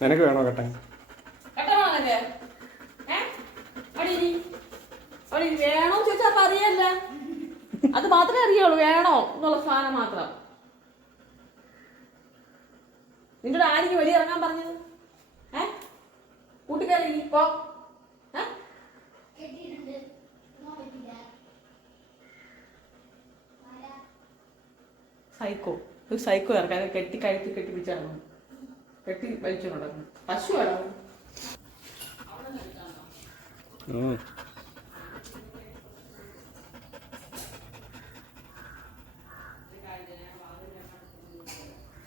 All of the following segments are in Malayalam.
നിനക്ക് വേണോ കട്ടൻ? വേണോ ചോദിച്ചാ അപ്പൊ അറിയല്ല. അത് മാത്രമേ അറിയുള്ളൂ, വേണോ എന്നുള്ള സാധനം മാത്രം. നിങ്ങളുടെ ആരെങ്കിലും വെളിയിൽ ഇറങ്ങാൻ പറഞ്ഞത്? കൂട്ടിക്കാരി ഇപ്പോ സൈക്കോ, ഒരു സൈക്കോ ഇറക്കാൻ കെട്ടി പിടിച്ചാണ് കെട്ടി വലിച്ചു നടക്കുന്നു. പശു വേണം.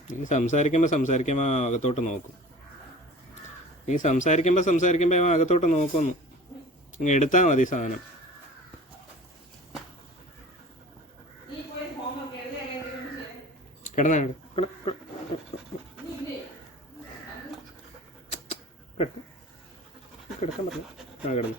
നീ സംസാരിക്കുമ്പോ അകത്തോട്ട് നോക്കും. നീ സംസാരിക്കുമ്പോ അകത്തോട്ട് നോക്കുന്നു. ഇങ്ങ് എടുത്താൽ മതി സാധനം. കിടന്ന കിടക്കാൻ പറഞ്ഞു. കിടന്നു.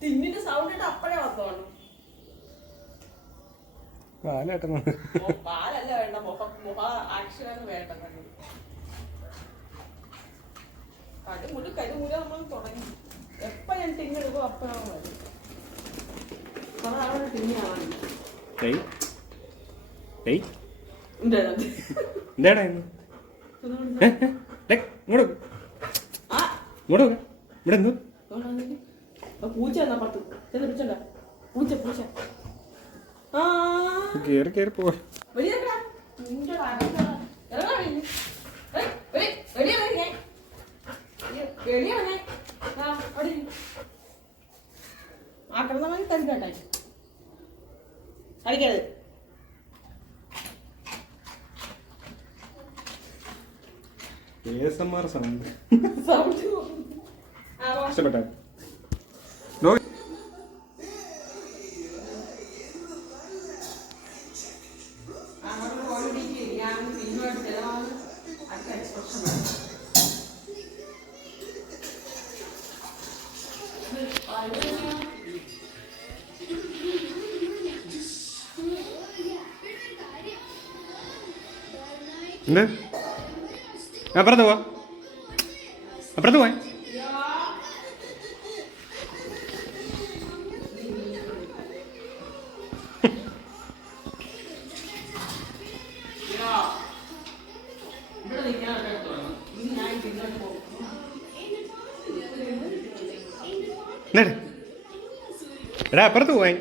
തിന്നിന്റെ സൗണ്ട് ഇട്ട് അപ്പഴേ വന്നോളൂ. പാലല്ല വേണ്ട, മുഖ ആക്ഷനാണ് വേണ്ടത്. കരിമുല നമ്മൾ തുടങ്ങി. എപ്പ ഞാൻ തിന്നെടുക്കും അപ്പഴാണ് മതി. അവിടെ തിന്നിയാണ് പൂച്ച എന്നാ പത്ത് ചെന്ന് പിടിച്ചണ്ട. പൂച്ച പൂച്ച കേറി കേറി പോ. ആ കിടന്ന മതി കരിക്കട്ടെ കളിക്കരുത്. ഇഷ്ടപ്പെട്ടെ? എന്ത്? അപ്പുറത്ത് പോവാ, അപ്പുറത്ത് പോയ. എടാ അപ്പുറത്ത് പോയി.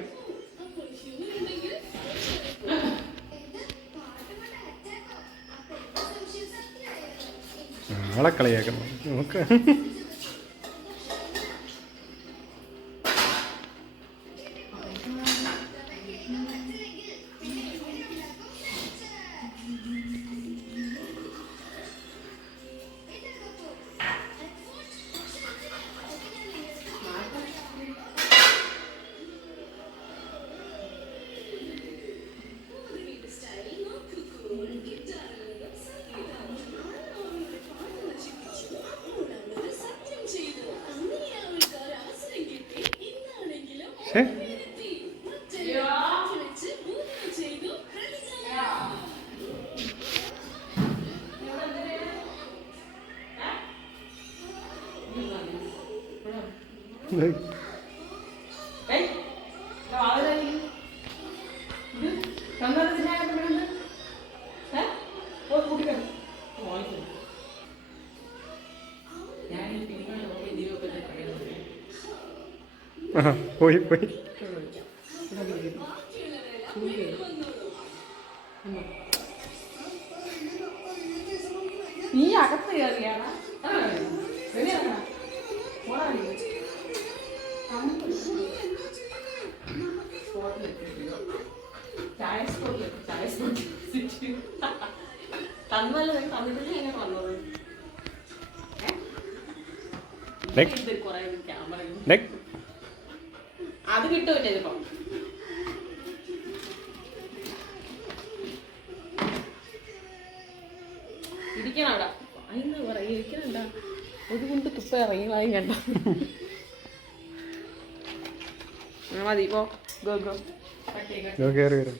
ആളെ കളിയാക്കണം നമുക്ക്. പോയി പോയി. നീ അകത്ത് കയറിയാണ്. ഡേയ്. കൊറേ ക്യാമറ ഡേയ്. അത് കിട്ടുമോ ചിലപ്പോ ഇരിക്കണം അവിടെ അയിന്ന് പറയാ ഇരിക്കണണ്ട ഒരു കൊണ്ട് തുപ്പ ഇറങ്ങിയതായും കണ്ട മതി പോ ഗോ ഗോ കയറി വരും